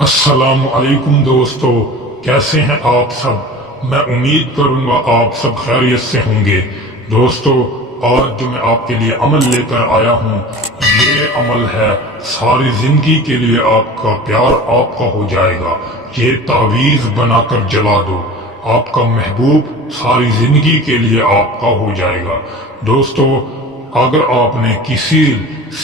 السلام علیکم دوستو، کیسے ہیں آپ سب؟ میں امید کروں گا آپ سب خیریت سے ہوں گے۔ دوستو، آج جو میں آپ کے لیے عمل لے کر آیا ہوں، یہ عمل ہے ساری زندگی کے لیے آپ کا پیار آپ کا ہو جائے گا۔ یہ تعویذ بنا کر جلا دو، آپ کا محبوب ساری زندگی کے لیے آپ کا ہو جائے گا۔ دوستو، اگر آپ نے کسی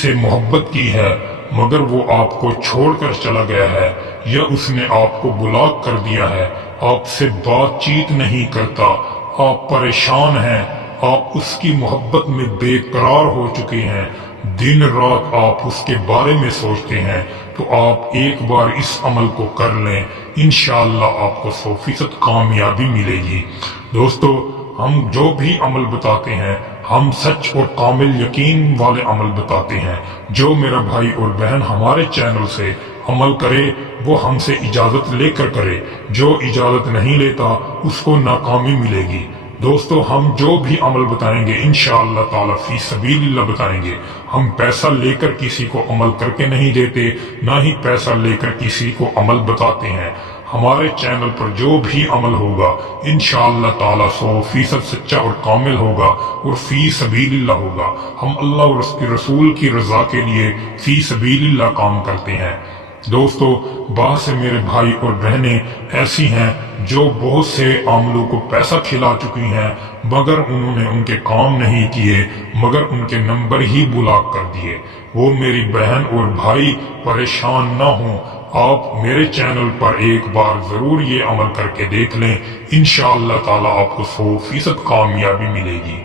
سے محبت کی ہے مگر وہ آپ کو چھوڑ کر چلا گیا ہے، یا اس نے آپ کو بلاک کر دیا ہے، آپ سے بات چیت نہیں کرتا، آپ پریشان ہیں، آپ اس کی محبت میں بے قرار ہو چکے ہیں، دن رات آپ اس کے بارے میں سوچتے ہیں، تو آپ ایک بار اس عمل کو کر لیں، انشاءاللہ آپ کو 100% کامیابی ملے گی۔ دوستو، ہم جو بھی عمل بتاتے ہیں، ہم سچ اور کامل یقین والے عمل بتاتے ہیں۔ جو میرا بھائی اور بہن ہمارے چینل سے عمل کرے وہ ہم سے اجازت لے کر کرے، جو اجازت نہیں لیتا اس کو ناکامی ملے گی۔ دوستو، ہم جو بھی عمل بتائیں گے انشاءاللہ تعالی فی سبیل اللہ بتائیں گے۔ ہم پیسہ لے کر کسی کو عمل کر کے نہیں دیتے، نہ ہی پیسہ لے کر کسی کو عمل بتاتے ہیں۔ ہمارے چینل پر جو بھی عمل ہوگا انشاءاللہ تعالی 100% سچا اور کامل ہوگا اور فی سبیل اللہ ہوگا۔ ہم اللہ اور اس کے رسول کی رضا کے لیے فی سبیل اللہ کام کرتے ہیں۔ دوستو، بہت سے میرے بھائی اور بہنیں ایسی ہیں جو بہت سے عاملوں کو پیسہ کھلا چکی ہیں، مگر انہوں نے ان کے کام نہیں کیے، مگر ان کے نمبر ہی بلاک کر دیے۔ وہ میری بہن اور بھائی پریشان نہ ہوں، آپ میرے چینل پر ایک بار ضرور یہ عمل کر کے دیکھ لیں، انشاءاللہ تعالی آپ کو 100% کامیابی ملے گی۔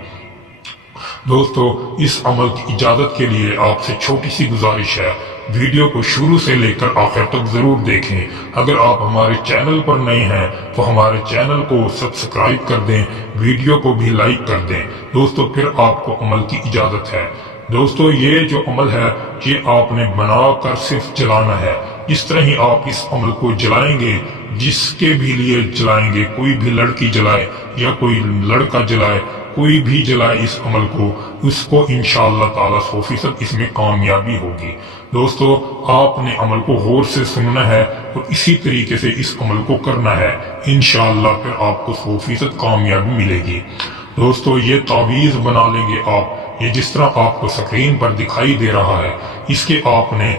دوستو، اس عمل کی اجازت کے لیے آپ سے چھوٹی سی گزارش ہے، ویڈیو کو شروع سے لے کر آخر تک ضرور دیکھیں۔ اگر آپ ہمارے چینل پر نئے ہیں تو ہمارے چینل کو سبسکرائب کر دیں، ویڈیو کو بھی لائک کر دیں۔ دوستو، پھر آپ کو عمل کی اجازت ہے۔ دوستو، یہ جو عمل ہے یہ آپ نے بنا کر صرف جلانا ہے۔ جس طرح ہی آپ اس عمل کو جلائیں گے، جس کے بھی لیے جلائیں گے، کوئی بھی لڑکی جلائے یا کوئی لڑکا جلائے، کوئی بھی جلائے اس عمل کو، اس کو انشاءاللہ تعالی 100% اس میں کامیابی ہوگی۔ دوستو، آپ نے عمل کو غور سے سننا ہے اور اسی طریقے سے اس عمل کو کرنا ہے، انشاءاللہ پھر آپ کو 100% کامیابی ملے گی۔ دوستو، یہ تعویذ بنا لیں گے آپ، یہ جس طرح آپ کو سکرین پر دکھائی دے رہا ہے، اس کے آپ نے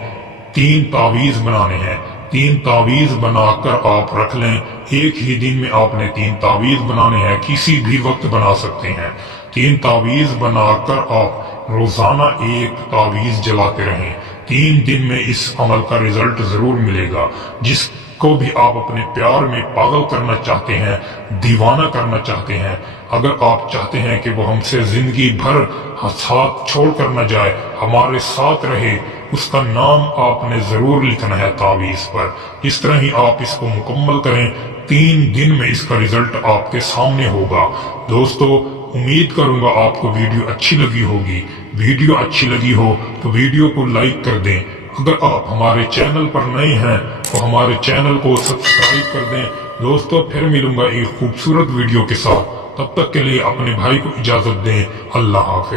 3 تعویذ بنانے ہیں۔ 3 تعویذ بنا کر آپ رکھ لیں، ایک ہی دن میں آپ نے 3 تعویذ بنانے ہیں، کسی بھی وقت بنا سکتے ہیں۔ 3 تعویذ بنا کر آپ روزانہ ایک تعویذ جلاتے رہیں، 3 دن میں اس عمل کا رزلٹ ضرور ملے گا۔ جس کو بھی آپ اپنے پیار میں پاگل کرنا چاہتے ہیں، دیوانہ کرنا چاہتے ہیں، اگر آپ چاہتے ہیں کہ وہ ہم سے زندگی بھر ساتھ چھوڑ کر نہ جائے، ہمارے ساتھ رہے، اس کا نام آپ نے ضرور لکھنا ہے تعویذ پر۔ اس طرح ہی آپ اس کو مکمل کریں، 3 دن میں اس کا رزلٹ آپ کے سامنے ہوگا۔ دوستو، امید کروں گا آپ کو ویڈیو اچھی لگی ہوگی۔ ویڈیو اچھی لگی ہو تو ویڈیو کو لائک کر دیں۔ اگر آپ ہمارے چینل پر نئے ہیں تو ہمارے چینل کو سبسکرائب کر دیں۔ دوستو، پھر ملوں گا ایک خوبصورت ویڈیو کے ساتھ، تب تک کے لیے اپنے بھائی کو اجازت دیں۔ اللہ حافظ۔